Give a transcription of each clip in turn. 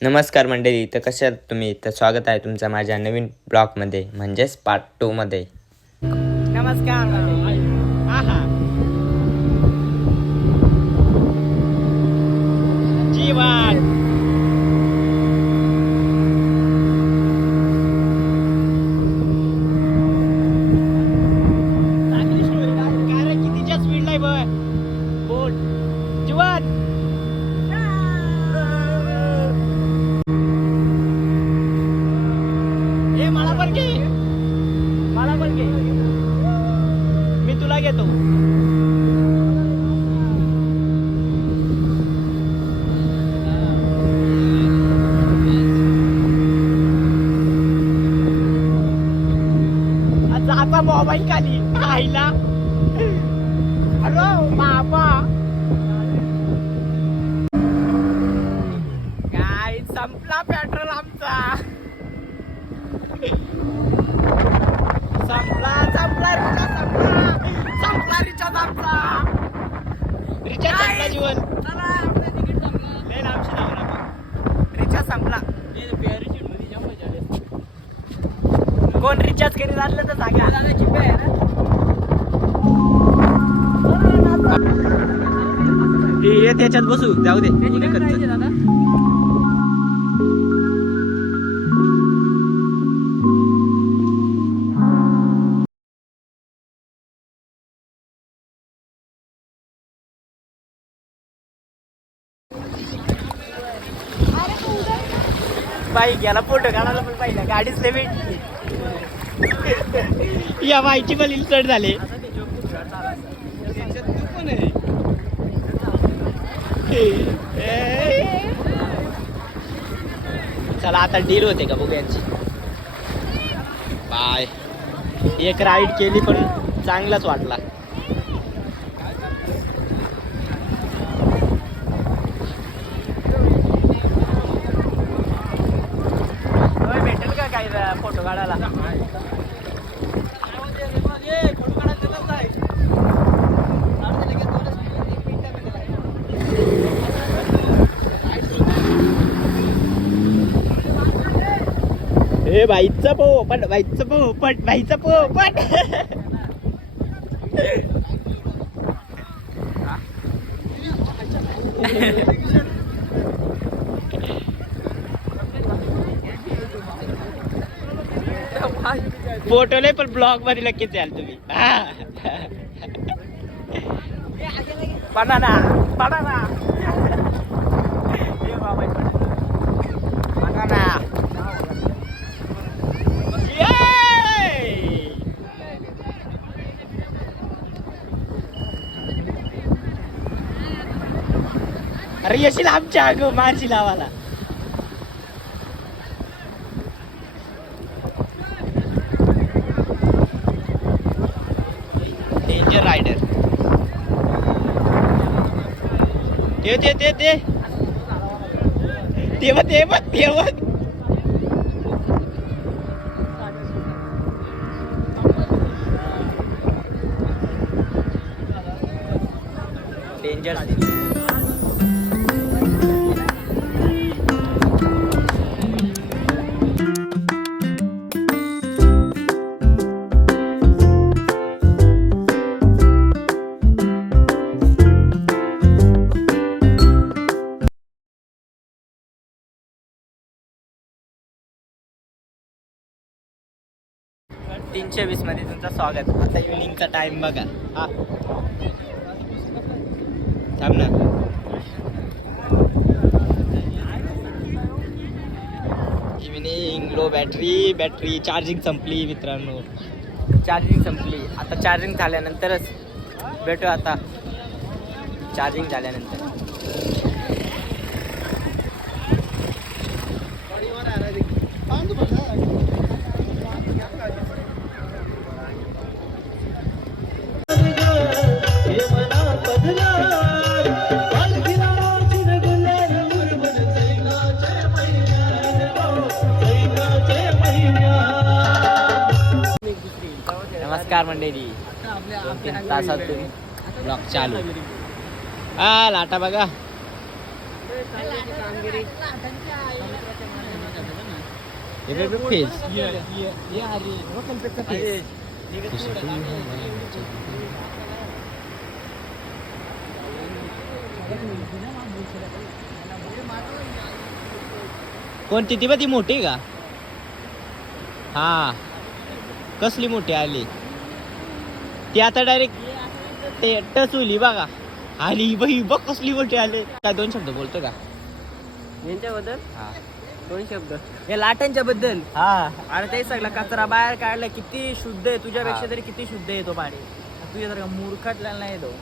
नमस्कार मंडळी, तर कशा आहात तुम्ही? तर स्वागत आहे तुमचं माझ्या नवीन ब्लॉगमध्ये म्हणजेच पार्ट 2 मध्ये. नमस्कार जीवन कितीच्या स्पीड ला बघ बोट जीवन हे मला पण घे मी तुला घेतो. आता मोबाईल खाली आईला. हॅलो बाबा, काय संपला पेट्रोल आमचा. संपला रिचार्ज आमचा. रिचार्ज संपला जीवन. लय लांबशी जाऊ नका. रिचार्ज संपला. कोण रिचार्ज करीत आणलं तर सांगा. हे त्याच्यात बसू जाऊ दे. बाई गेला फोटो काढायला पण पाहिजे. गाडीच लय भेटली. या बाईची पण इन्सर्ट झाले. चला आता डील होते का बघू यांची. बाय. एक राईड केली पण चांगलाच वाटला. भेटेल का काय फोटो काढायला. हे बाईचं पोपट. फोटो नाही पण ब्लॉग मध्ये नक्कीच याल तुम्ही. बनाना बनाना अरे येशील आमच्या अगं मारशी लावाला. Danger rider. ते डेंजर. तीनशे 20 मध्ये तुमचं स्वागत. आता इव्हिनिंगचा टाइम बघा. हा थांब ना. इव्हिनिंग. लो बॅटरी चार्जिंग संपली मित्रांनो. चार्जिंग संपली. आता चार्जिंग झाल्यानंतरच भेटू. आता चार्जिंग झाल्यानंतर. नमस्कार मंडळी. 2-3 तासातून ब्लॉग चालू. लाटा बघा. हे बघ फेस कोणती ती बा ती मोठी का हा कसली मोठी आली ती आता डायरेक्ट ते टच होली बघा आली बाई बघ कसली मोठी आली काय 2 शब्द बोलतो का यांच्याबद्दल हा 2 शब्द या लाटांच्या बद्दल हा अरे ते सगळा कचरा बाहेर काढला किती शुद्ध आहे तुझ्यापेक्षा तरी किती शुद्ध येतो पाणी तुझ्या जर मूर्खातला नाही तो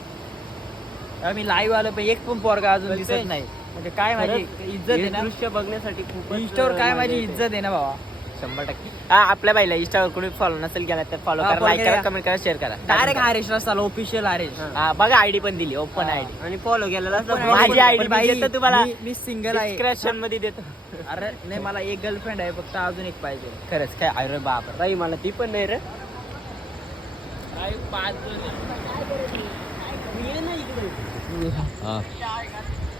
मी लाईव्ह आलो पण एक पण पोरगा अजून दिसत नाही म्हणजे काय माझी इज्जत आहे ना दृश्य बघण्यासाठी खूप इंस्टावर काय माझी इज्जत आहे ना बाबा 100% हा आपल्या बाईला इंस्टावर कोणी फॉलो नसेल केला तर फॉलो करा लाईक करा कमेंट करा शेअर करा डायरेक्ट हरेश रसाला ऑफिशियल हरेश हा बघा आयडी पण दिली ओपन आयडी आणि फॉलो केलेला माझी आयडी देतो तुम्हाला मी सिंगल आहे डिस्क्रिप्शन मध्ये देतो अरे नाही मला एक गर्लफ्रेंड आहे फक्त अजून एक पाहिजे खरंच काय अरे बाप राई मला ती पण नाही रे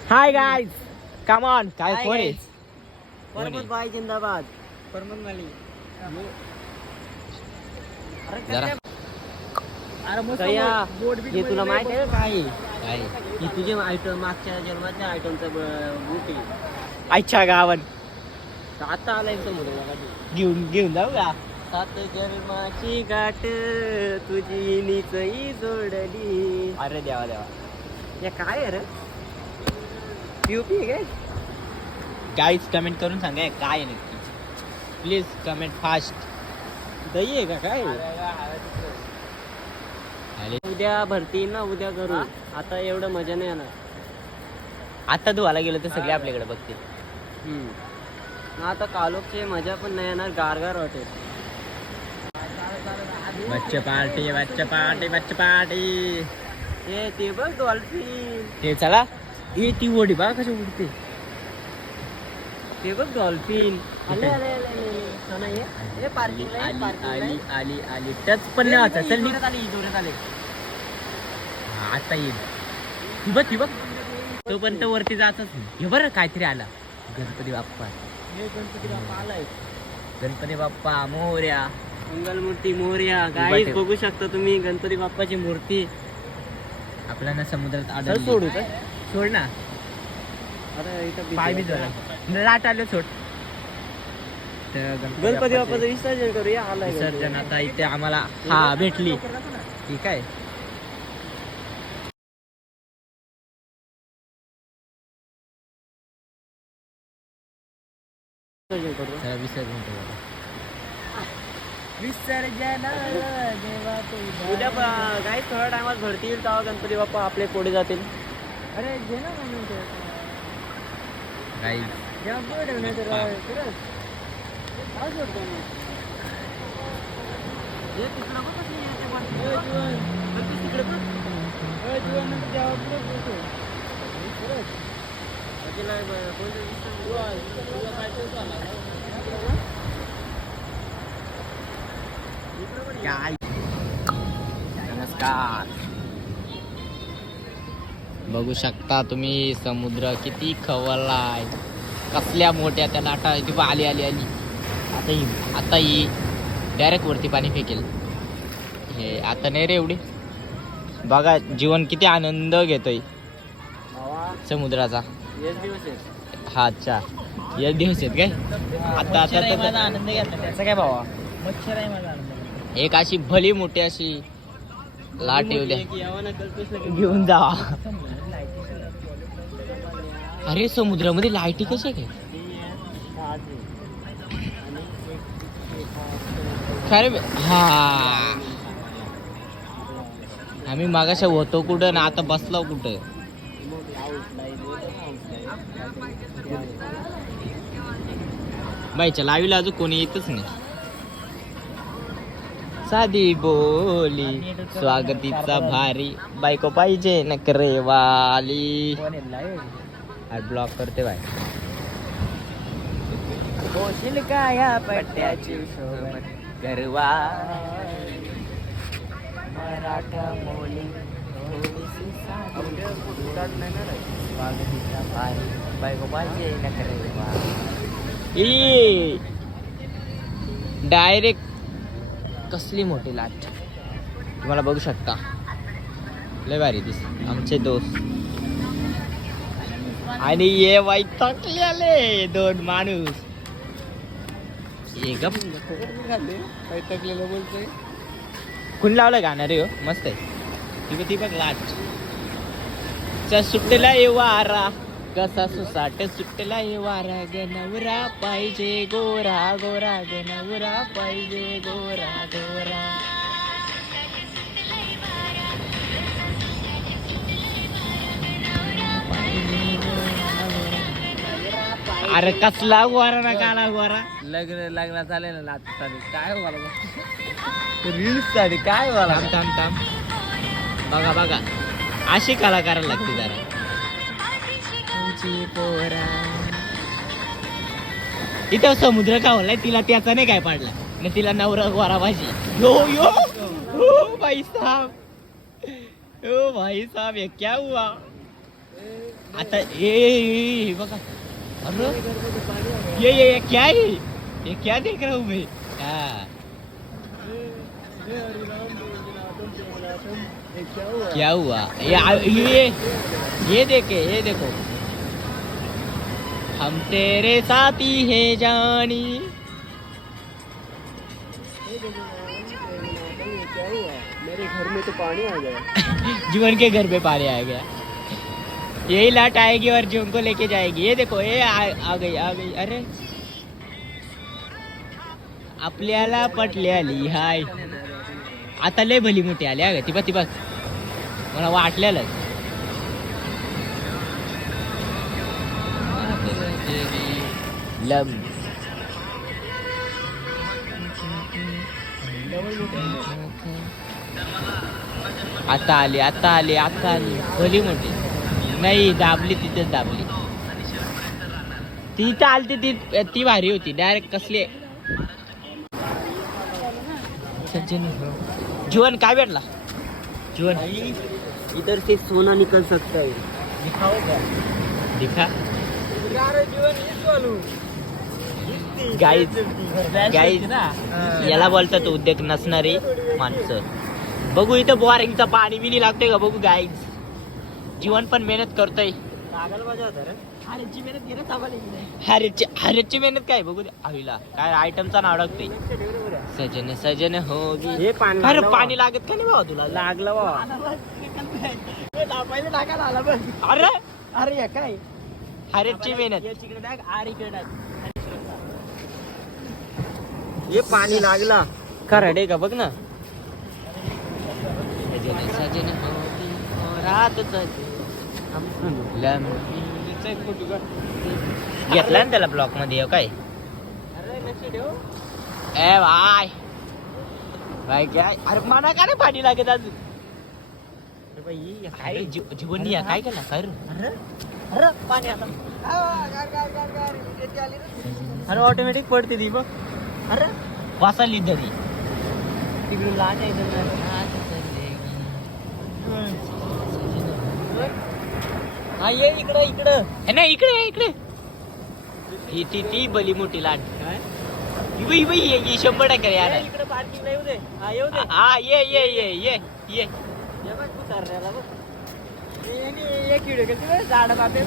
हाय गाईज कम ऑन काय कोण आहे परमत भाई जिंदाबाद परमत माली जरा हे तुला माहित आहे काय काय ही तुझे आयटम मागच्या जन्माच्या आयटमचं बूट आहे आईच्या गावन आता आलाय समुद्र घेऊन जाऊ का सात जन्माची गाठ तुझी निचई जोडली अरे देवा देवा या काय आहे रे पीओपी काय गाईज कमेंट करून सांगा काय आहे नक्की प्लीज कमेंट फास्ट दही आहे का काय उद्या भरती ना उद्या करू आता एवढं मजा नाही येणार आता धुवायला गेलो तर सगळे आपल्याकडे बघतील आता कालोकची मजा पण नाही येणार गारगार वाटेल बच्चे पार्टी ते बघ डॉल्फिन ते चला ए ती ओढी बघा कशी उडते ते बघ डॉल्फिन आले आले आले हे पार्किंग आली आली आली टच पण नाही होता चल निघ. जोरात आले आता येईल ती बघ तोपर्यंत वरती जातच नाही हे बरं काहीतरी आला गणपती बाप्पा गणपती बाप्पा आलाय गणपती बाप्पा मोरया मंगलमूर्ती मोरया गाईस बघू शकता तुम्ही गणपती बाप्पाची मूर्ती आपल्याला समुद्रात चल आढळली. सोडू का सोड ना अरे इथं पाय बी धरला. लाट आलो सोड तर गणपती बाप्पाचं विसर्जन करूया आलाय विसर्जन आता इथे आम्हाला हा भेटली ठीक आहे विसर्जन करू चला विसर्जन करू. विसर्जन उद्या काही थोड्या टायमात भरती येईल तेव्हा गणपती बाप्पा आपले पुढे जातील अरे घे ना Guys, नमस्कार बघू शकता तुम्ही समुद्र किती खवळलाय कसल्या मोठ्या त्या लाटा ती आली आली आली आता ही डायरेक्ट वरती पाणी फेकेल हे आता नाही रे एवढी बघा जीवन किती आनंद घेतोय समुद्राचा हा अच्छा एक दिवस आहेत काय आता आता आनंद घेतला त्याचा काय भावा मच्छर आहे माझा आनंद एक अशी भली मोठी अशी लाट येऊ घेऊन जा अरे समुद्रामध्ये लाईटी कशा काय खरे हा आम्ही मागाशा होतो कुठं ना आता बसलो कुठं बाईच्या लावीला अजून कोणी येतच नाही साधी बोली स्वागतीचा भारी बायको पाहिजे नकरेवाली ब्लॉक करते बाय होशील का या पट्ट्याची गरवा मराठा मोली स्वागतीचा भारी बायको पाहिजे नकरेवाली डायरेक्ट कसली मोठी लाट तुम्हाला बघू शकता. लय भारी दिस आमचे दोस्त. आणि ये वैतागलेले दोन माणूस. ये गप वैतागलेलं बोलतोय. कुण लावलं गाणं रे हो मस्त आहे. ती बघ लाट सुटला ये वारा कसा सुसाट सुटला ये वारा ग नवरा पाहिजे गोरा गोरा ग नवरा पाहिजे गोरा गोरा. अरे कसला गोरा ना काला गोरा. लग्न झाले ना नाच चालू काय मला रील्स साठी काय मला. थांब थांब बघा बघा अशी कलाकाराला लागते जरा. इथं समुद्र का होलाय तिला त्याचा नाही काय पाडला आणि तिला नवरा गोरा भाजी. यो यो ओ भाई साहब ओ भाई साहब ये क्या हुआ आता. ए बघा अरे ये क्या है ये क्या देख रहा हूँ मैं. हाँ क्या हुआ ये देखो हम तेरे साथी है जानी. मेरे घर में तो पानी आ गया. जीवन के घर पे पानी आ गया. यही लाट आएगी और जीवन को लेके जाएगी. ये देखो ये आ गई. अरे आपल्याला पटली आली हाय. आता लय भली मोठी आली आहे ती बघ मला वाटलेलं. आता आली भली मोठी. नाही दाबली तिथेच दाबली. ती तर आलती ती भारी होती डायरेक्ट कसली. जीवन काय भेटला जीवन. इधर से सोना निकल सकता है. दिखाओ का दिखा गाईज याला बोलतात उद्योग नसणारी माणसं. बघू इथं बोरिंगचं पाणी बिनी लागतंय का बघू गाईज. जीवन पण मेहनत करतोय. हरेची मेहनत काय बघू आईला काय आयटमचा नाव टाकतोय. सजन सजन होगी. अरे पाणी लागत का नाही बाबा तुला. लागलं बाबा. अरे अरे काय हरेची मेहनत. हे पाणी लागला खरडे का बघ ना. सजन सजन होगी रात घेतला ना त्याला ब्लॉक मध्ये काय. ए भाई भाई काय अरे मना का नाही पाणी लागत अजून. काय जीवन काय केला काय अरे पाणी आता. अरे ऑटोमॅटिक पडते ती बघ. अरे वासाली दरी तिकडून लहान हा ये इकडं नाही इकडे ती भली मोठी लाट. ही 100% यार. इकडे पार्किंग येऊ दे. हा येऊ दे. हा ये बघ तू तरण्याला बघ. एक व्हिडिओ केली झाड बापे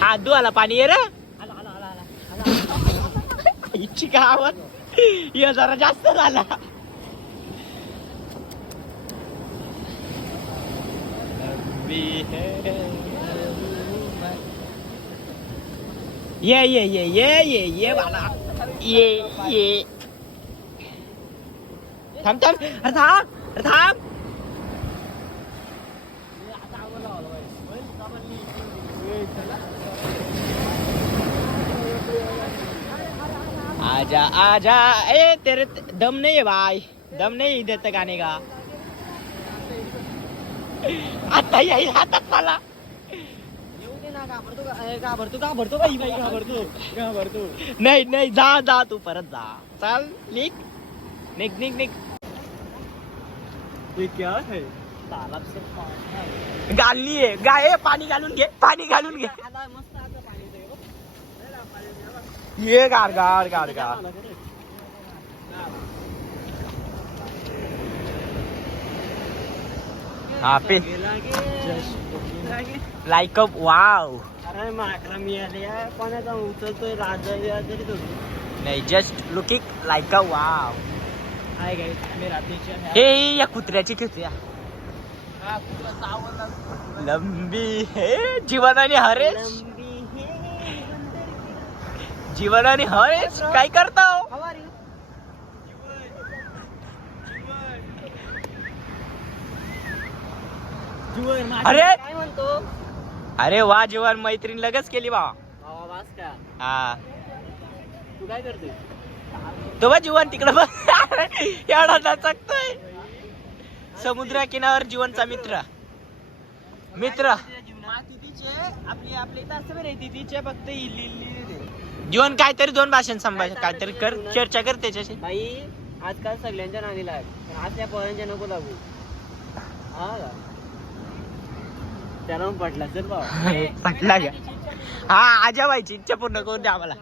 हात धुवाला पाणी ये रे. इच्छी का आवाज ये जरा जास्त झाला. ये वाला ये थांब अरे थांब. आजा ए तेरे दम नहीं है भाई. दम नहीं इधर तक आने का. आता येईल हातात मला. घाबरतो. नाही जा तू परत जा. चाल निघ. ये क्या है. गालनी आहे गाय. पाणी घालून घे. मस्त आता पाणी ये गार गार गार गार हा पे लाईक अप वाव. अरे माकडा मिळाले कोणाचा उचलतोय राजा तरी तो नाही just looking like a wow. Hi guys आम्ही रात्रीच्या हे या कुत्र्याची खेचूया. लंबी हे जीवन आणि हरेश. जीवन आणि हरेश काय करता हो? अरे काय म्हणतो अरे वा जीवन मैत्रीण लगेच केली बा. वास का हा तू काय करतोय तो बा जीवन तिकडे बघ. एवढा नाचतोय. समुद्र किनावर जीवनचा मित्र आपली आपली इथं असं नाही तिचे फक्त जीवन काहीतरी दोन भाषण संभाषण काहीतरी कर चर्चा कर त्याच्याशी. बाई आजकाल सगळ्यांच्या नादीला आहे पण आज त्या पोरांच्या नको लागू हा का त्याला मग पटला चल बाबा पटला का. हा आजाबाईची इच्छा पूर्ण करून द्या आम्हाला.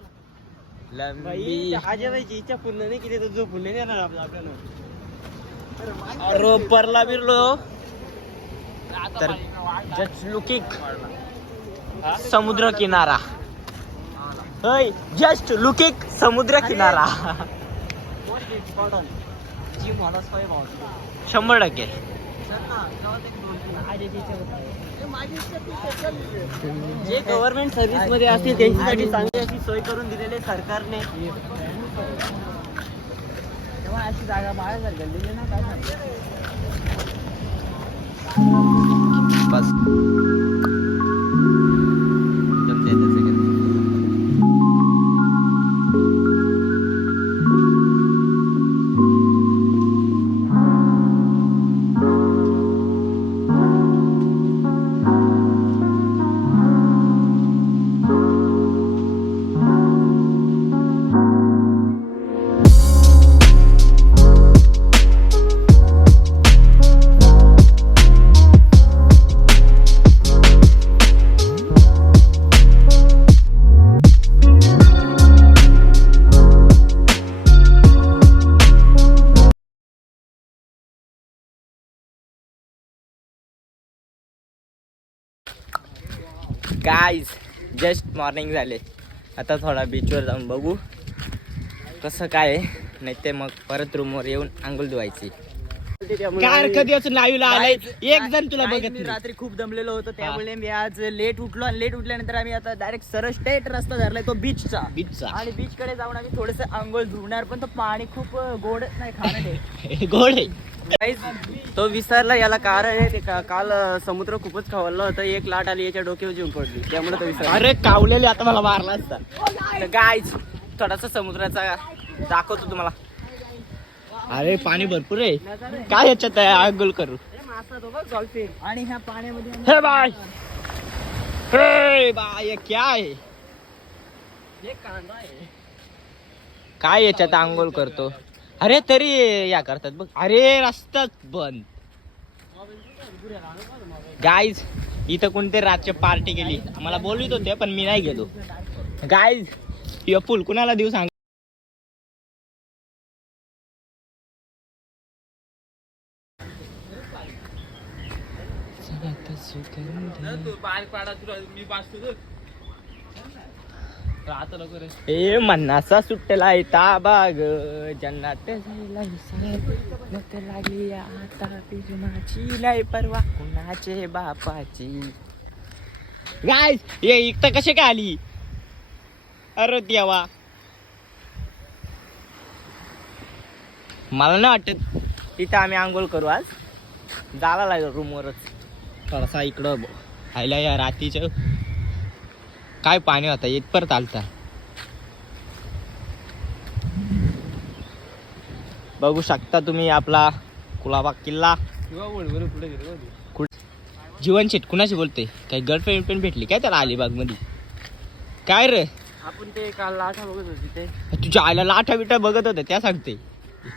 बाई आजोबाईची इच्छा पूर्ण नाही केली तर झोपून नाही देणार आपल्याला. अरे परला बिरलो तर जस्ट लुकिंग समुद्र किनारा. होय जस्ट लुकिंग समुद्र किनारा. जी मला सोय 100%. जे गव्हर्नमेंट सर्व्हिस मध्ये असतील त्यांच्यासाठी चांगली अशी सोय करून दिलेली आहे सरकारने. तेव्हा अशी जागा माझ्यासारख्या दिली ना काय सांगतो. बस जमते त्याचं काय. गाईज जस्ट मॉर्निंग झाले. आता थोडा बीचवर जाऊन बघू कसं काय आहे. नाही ते मग परत रूमवर येऊन आंघोळ धुवायची. काय कधी असून लाईव्हला आलाय एक जण तुला बघत मी नाही. रात्री खूप दमलेलो होतो त्यामुळे मी आज लेट उठलो आणि लेट उठल्यानंतर आम्ही आता डायरेक्ट सरळ स्ट्रेट रस्ता धरलाय तो बीचचा. बीचचा आणि बीच कडे जाऊन आम्ही थोडस आंघोळ धुणार पण तो पाणी खूप गोड नाही खाणं गोड आहे. तो विसरला याला कारण आहे ते काल समुद्र खूपच खवळलं होतं. एक लाट आली याच्या डोक्यावर येऊन पडली त्यामुळे तो विसरला. अरे कावलेले आता मला मारला असता. तर गाईज थोडासा समुद्राचा दाखवतो तुम्हाला. अरे पाणी भरपूर आहे. काय याच्यात आंघोळ करू. आणि ह्या पाण्यामध्ये हे बाय हे बाय ये क्या आहे. एक कांदा आहे. काय याच्यात आंघोळ करतो. अरे तरी या करतात बघ. अरे रस्ताच बंद. गाईज इथं कोणते रातची पार्टी केली मला बोलवित होते पण मी नाही गेलो. गाईज हे पूल कुणाला देऊ सांग. ए मन्नासा सुट्टला येता बाग जन्नात जायला विसर लागली आता पिजमाची नाही परवा कुणाचे बापाची. गाय ये इथं कसे काय आली. अरे देवा मला नाही वाटत इथं आम्ही आंघोळ करू आज. जाला लागेल रूमवरच थोडासा इकडं खायला या रात्रीचं काय पाणी होता येत परत आलता. बघू शकता तुम्ही आपला कुलाबा किल्ला. जीवन शेट कुणाशी बोलते. काही गर्लफ्रेंड पण भेटली काय त्याला अलिबाग मध्ये. काय रे आपण ते काल लाठा बघत होती ते तुझ्या आईला लाठा बिठा बघत होते त्या सांगते.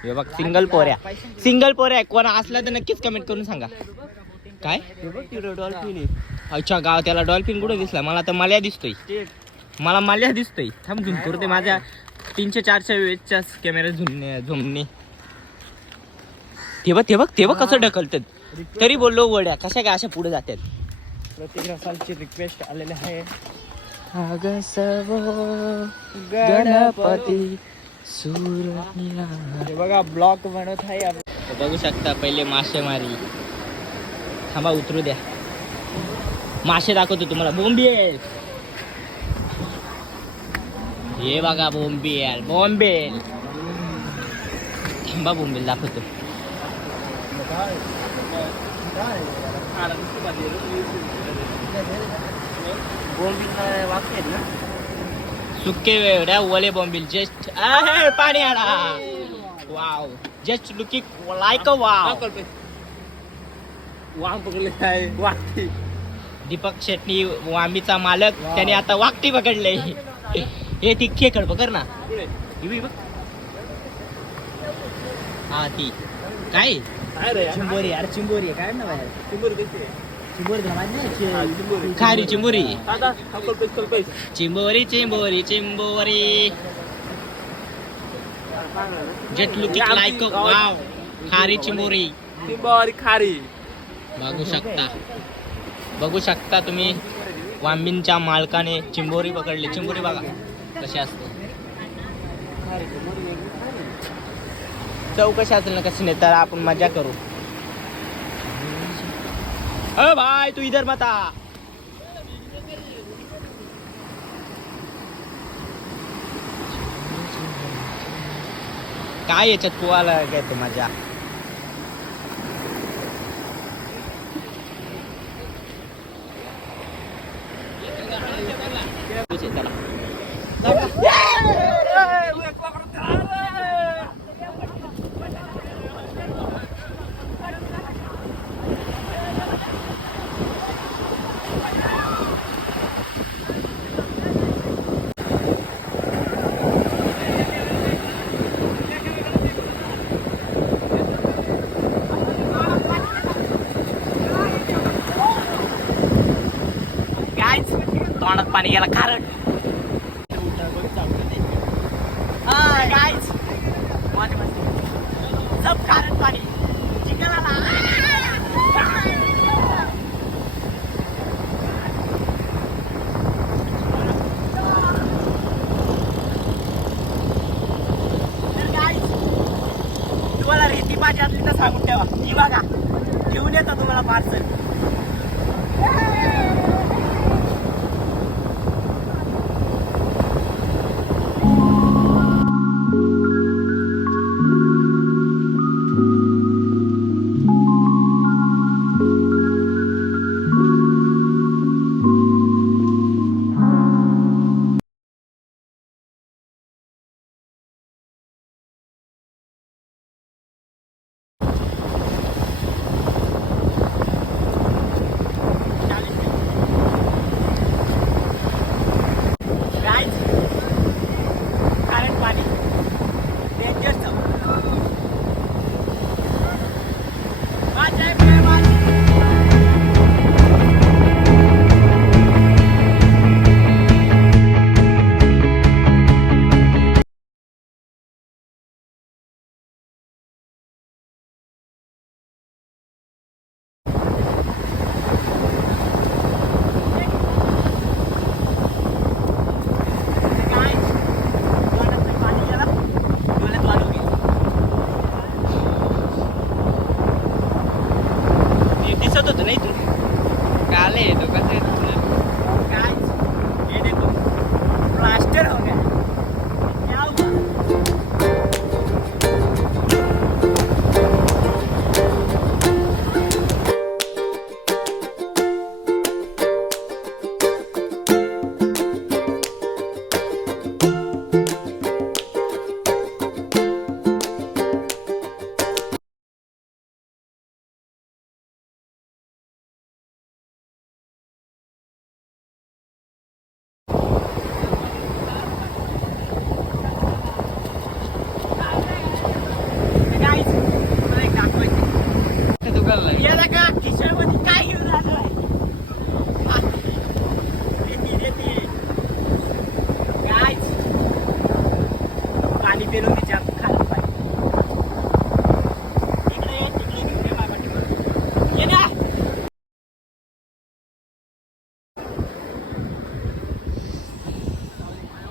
हे बघ सिंगल पोऱ्या कोण असला तर नक्कीच कमेंट करून सांगा. काय डॉल्फिन अच्छा गाव त्याला डॉल्फिन कुठे दिसला मला तर मला दिसतोय. मला माल्या दिसतोय. थांब झूम करते माझ्या 300-400 वेळच्या कॅमेरा झुमने. ते बघ कसं ढकलतात. तरी बोललो वड्या कशा काय अशा पुढे जातात. प्रत्येक रसालची रिक्वेस्ट आलेली आहे. गणपती सूर्या. हे बघा ब्लॉक बनवत आहे. बघू शकता पहिले मासेमारी. थांबा उतरू द्या. मासे दाखवतो तुम्हाला. बोंबील हे बघा. बोंबील थांबा बोंबील दाखवतो. बोंबील वागते ना. सुके वेड्या ओले बोंबील. जस्ट पाणी आला. Wow just looking like a wow. वाघ पकडले आहे. वागते. दीपक शेट्टी वामीचा मालक त्याने आता वाकटी पकडले. हे ती खेकड पकड ना. हा ती काय चिंबोरी. अरे चिंबोरी आहे काय ना बाहेर. चिंबोरी कशी आहे. चिंबोरी खारी चिंबोरी. चिंबोरी चिंबोरी जस्ट लुकिंग लाईक वाव. खारी चिंबोरी. खारी. बघू शकता तुम्ही. वांबींच्या मालकाने चिंबोरी पकडली. चिंबोरी बघा कशी असते. चौकशी असेल ना कशी नाही तर आपण मजा करू. भाई तू इधर मत आ. काय याच्यात कुवाला काय तो मजा. तोंडात पाणी गेला खारट. सब खारट पाणी तुम्हाला रेती पाहिजे असली तर सांगून ठेवा. ही बघा घेऊन येतो तुम्हाला पार्सल. तेलुगीच्या खाली पाहिजे इकडे ये, तिकडे घेऊन ये माझ्या पाठीवर. ये ना.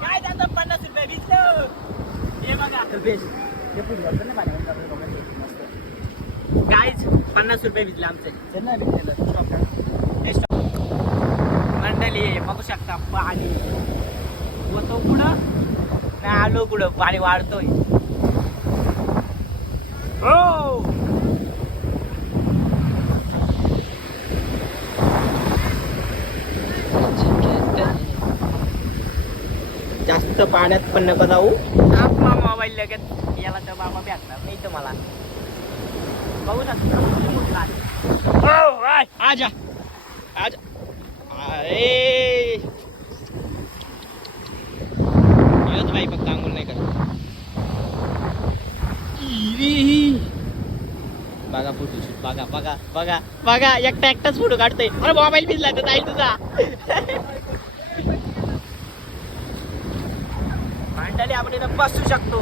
काय जातं 50 रुपये भिजलं. हे बघा हे फुटबॉल पण नाही पाण्यामध्ये आपल्या लोकांनी मस्त. गाईज 50 रुपये भिजले आमचे. चल ना भिजलेलं स्टॉप कर. मंडळी बघू शकता पाणी होतो कुठं नाही आलो कुठं पाणी वाढतोय. हो जास्त पाण्यात पण नको जाऊ. आपला मोबाईल लगेच याला तर बाबा भेटणार नाही तर मला बघू शकता. आजा आजा अरे भाई फक्त आंघोळ नाही करत. बघा फोटो शूट बघा बघा बघा बघा एकटा एकटाच फोटो काढतोय. अरे मोबाईल भिजला तर जाईल तुझा. भांडाली आपण इथं बसू शकतो.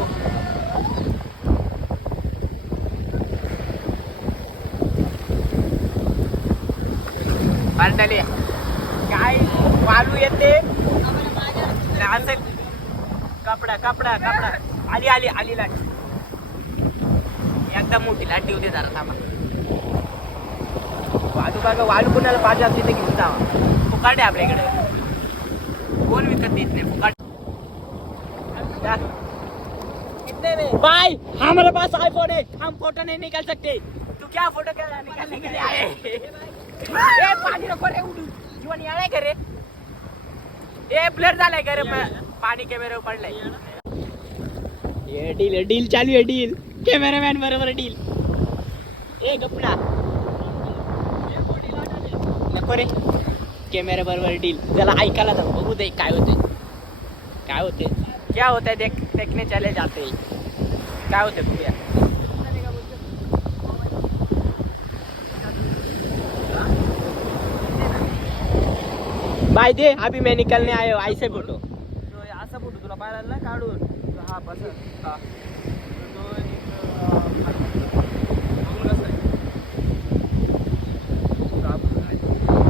भांडाली काय वाळू येते असं. कपडा कपडा कपडा आली आली आली लाट एकदम मोठी लाट होते जरा थांबा. वाळू बघा वाळू कुणाला पाहिजे असली तर घेऊन जावा. फुकाट आहे आपल्या इकडे कोण विकत देत नाही फुकाट. भाई हमारे पास आईफोन है हम फोटो नहीं निकाल सकते. तू क्या फोटो क्या निकालने के लिए आए. ए पाणी नको रे उडू जीवन यायला का रे. ए ब्लर झालाय का रे पाणी कॅमेऱ्यावर पडलाय. डील डील चालू आहे डील कॅमेरामॅन बरोबर डील. ए गपना नको रे कॅमेरा बरोबर डील. त्याला ऐकायला जाऊ बघू दे काय होते काय होते क्या होता है देखने चले जाते क्या होते बघूया. भाई दे अभी मैं निकलने आयो ऐसे फोटो. असा फोटो तुला पाहिला ना काढून. हा बस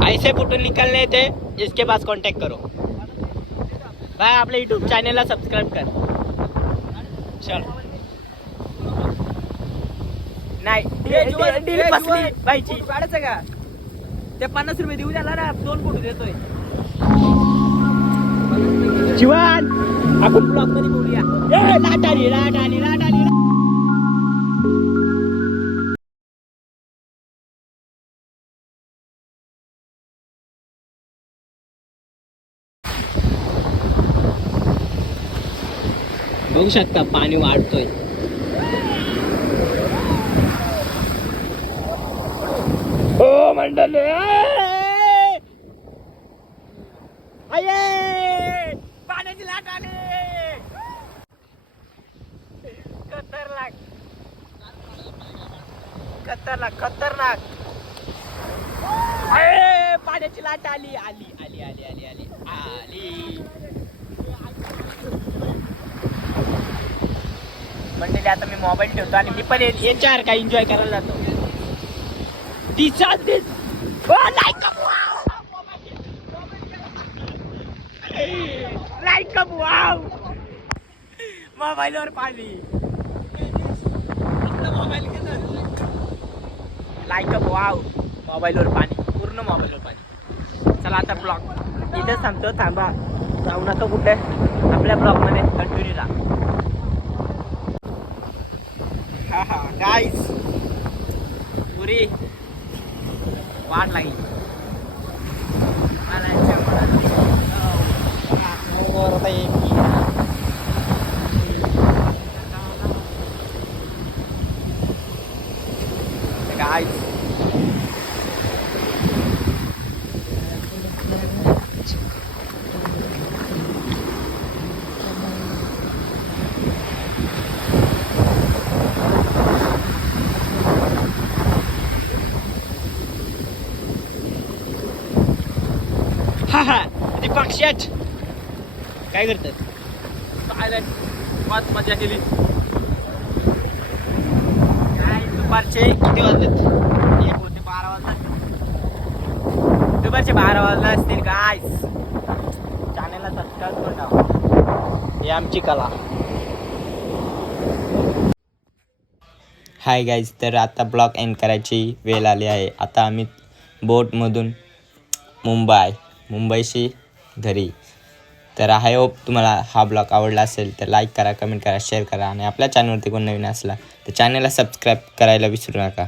ऐसे फोटो निकलने थे इसके पास कांटेक्ट करो. भाई आपल्या यूट्यूब चॅनलला सबस्क्राईब कर. चल नाही डील फसली बाईची. काढायचं का ते 50 रुपये देऊ द्याला ना 2 फोटो देतोय. जीवन आपण ब्लॉग मध्ये बोलूया. ए लाट आली लाट आली लाट आली. बघू शकता पाणी वाढतोय. ओ मंडळी आये पाण्याची लाट आली. खतरनाक खतरनाक खतरनाक. अरे पाण्याची लाट आली आली आली आली आली आली आली. मंडळी आता मी मोबाईल ठेवतो आणि मी पण यांच्यावर काय एन्जॉय करायला जातो. मोबाईलवर पाणी लाईक वाव मोबाईलवर पाणी पूर्ण मोबाईलवर पाणी. चला आता ब्लॉग इथेच थांबतो. थांबा जाऊ नका कुठे आपल्या ब्लॉग मध्ये कंटिन्यू राहा. हा हा गाईस पुरी वाट लागली. guys. हा हा ते पक्षी आहेत काय करतात. मस्त मजा केली. काय दुपारचे किती वाजलेत? 1 होते 12 वाजता. दुपारचे 12 वाजले असतील. गाईस चॅनलला सबस्क्राईब करून टाका. ही आमची कला. हाय गाईज, तर आता ब्लॉग एंड करायची वेळ आली आहे. आता आम्ही बोटमधून मुंबईशी घरी. तर आय होप तुम्हाला हा ब्लॉग आवडला असेल तर लाईक करा, कमेंट करा, शेअर करा आणि आपल्या चॅनलवरती कोण नवीन असला तर चॅनलला सबस्क्राईब करायला विसरू नका.